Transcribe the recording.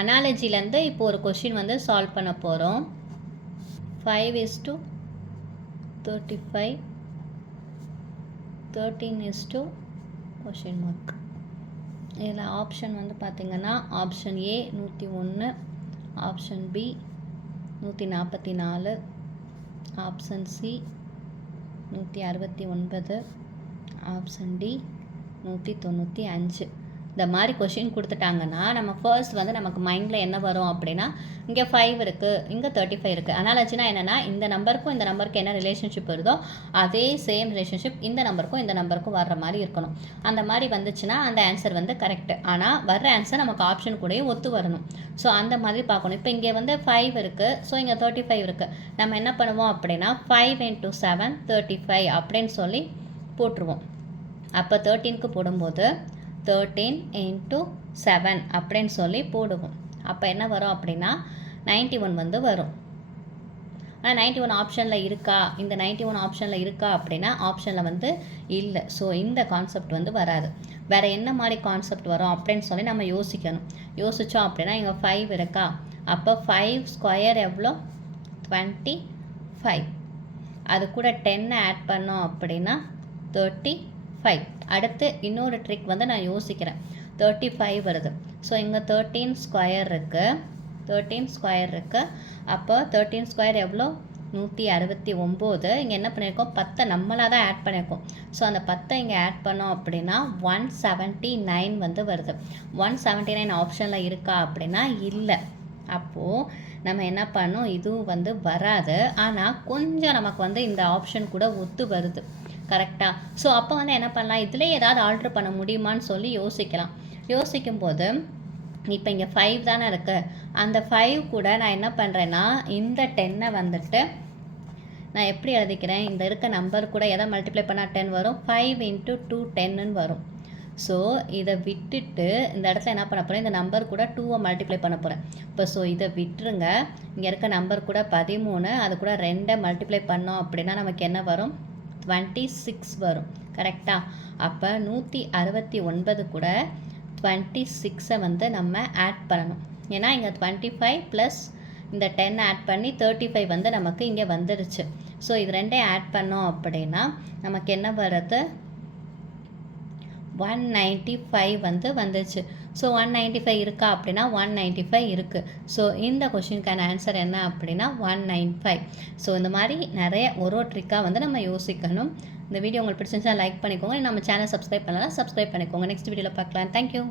அனாலஜிலேருந்து இப்போ ஒரு கொஷின் வந்து சால்வ் பண்ண போகிறோம். 5:35, 13 கொஷின் மார்க். இதில் ஆப்ஷன் வந்து பார்த்திங்கன்னா option A 101, option B 144, option C 169, option D 195. இந்த மாதிரி கொஷின் கொடுத்துட்டாங்கன்னா நம்ம ஃபர்ஸ்ட் வந்து நமக்கு மைண்டில் என்ன வரும் அப்படின்னா, இங்கே 5 இருக்குது, இங்கே 35 இருக்குது. அனாலஜினா என்னென்னா, இந்த நம்பருக்கும் இந்த நம்பருக்கு என்ன ரிலேஷன்ஷிப் வருதோ அதே சேம் ரிலேஷன்ஷிப் இந்த நம்பருக்கும் இந்த நம்பருக்கும் வர்ற மாதிரி இருக்கணும். அந்த மாதிரி வந்துச்சுன்னா அந்த ஆன்சர் வந்து கரெக்டு. ஆனால் வர்ற ஆன்சர் நமக்கு ஆப்ஷன் கூடயே ஒத்து வரணும். ஸோ அந்த மாதிரி பார்க்கணும். இப்போ இங்கே வந்து 5 இருக்குது, ஸோ இங்கே 35 இருக்குது. நம்ம என்ன பண்ணுவோம் அப்படின்னா 5 × 7 35 அப்படின்னு சொல்லி போட்டுருவோம். அப்போ 13க்கு போடும்போது 13 × 7 அப்படின்னு சொல்லி போடுவோம். அப்போ என்ன வரும் அப்படின்னா 91 வந்து வரும். ஆனால் 91 ஆப்ஷனில் இருக்கா, இந்த 91 ஆப்ஷனில் இருக்கா அப்படின்னா ஆப்ஷனில் வந்து இல்லை. ஸோ இந்த கான்செப்ட் வந்து வராது. வேறு என்ன மாதிரி கான்செப்ட் வரும் அப்படின்னு சொல்லி நம்ம யோசிக்கணும். யோசித்தோம் அப்படின்னா இங்கே 5 இருக்கா, அப்போ 5² எவ்வளோ 25. அது கூட 10 ஆட் பண்ணோம் அப்படின்னா 35. அடுத்து இன்னொரு ட்ரிக் வந்து நான் யோசிக்கிறேன். 35 வருது. ஸோ இங்கே 13² இருக்குது, 13² இருக்குது. அப்போ 13² எவ்வளோ 169. இங்கே என்ன பண்ணியிருக்கோம், 10 நம்மளாக தான் ஆட் பண்ணியிருக்கோம். ஸோ அந்த 10 இங்கே ஆட் பண்ணோம் அப்படின்னா 179 வந்து வருது. 179 ஆப்ஷனில் இருக்கா அப்படின்னா இல்லை. அப்போது நம்ம என்ன பண்ணோம், இதுவும் வந்து வராது. ஆனால் கொஞ்சம் நமக்கு வந்து இந்த ஆப்ஷன் கூட ஒத்து வருது. கரெக்டாக? ஸோ அப்போ வந்து என்ன பண்ணலாம், இதிலே ஏதாவது ஆல்ட்ரு பண்ண முடியுமான்னு சொல்லி யோசிக்கலாம். யோசிக்கும்போது இப்போ இங்கே 5 தானே இருக்குது, அந்த 5 கூட நான் என்ன பண்ணுறேன்னா இந்த 10 வந்துட்டு நான் எப்படி எழுதிக்கிறேன், இந்த இருக்க நம்பர் கூட எதை மல்டிப்ளை பண்ணால் 10 வரும், 5 × 2 10ன்னு வரும். ஸோ இதை விட்டுட்டு இந்த இடத்துல என்ன பண்ண போகிறேன், இந்த நம்பர் கூட 2வை மல்டிப்ளை பண்ண போகிறேன். இப்போ ஸோ இதை விட்டுருங்க. இங்கே இருக்க நம்பர் கூட 13, அது கூட 2 மல்டிப்ளை பண்ணோம் அப்படின்னா நமக்கு என்ன வரும் 26 வரும். கரெக்டாக? அப்போ 169 கூட 26 வந்து நம்ம ஆட் பண்ணணும். ஏன்னா இங்கே 25 ப்ளஸ் இந்த 10 ஆட் பண்ணி 35 வந்து நமக்கு இங்கே வந்துடுச்சு. ஸோ இது ரெண்டையும் ஆட் பண்ணோம் அப்படின்னா நமக்கு என்ன வருது 195 வந்து வந்துச்சு. ஸோ 195 இருக்கா அப்படின்னா 195 இருக்குது. ஸோ இந்த கொஷினுக்கான ஆன்சர் என்ன அப்படின்னா 195. ஸோ இந்த மாதிரி நிறைய ஒரு ட்ரிக்காக வந்து நம்ம யோசிக்கணும். இந்த வீடியோ உங்களுக்கு பிடிச்சிருந்துச்சா லைக் பண்ணிக்கோங்க. நம்ம சேனல் சப்ஸ்கிரைப் பண்ணலாம், சப்ஸ்கிரைப் பண்ணிக்கோங்க. நெக்ஸ்ட் வீடியோவில் பார்க்கலாம். தேங்க்யூ.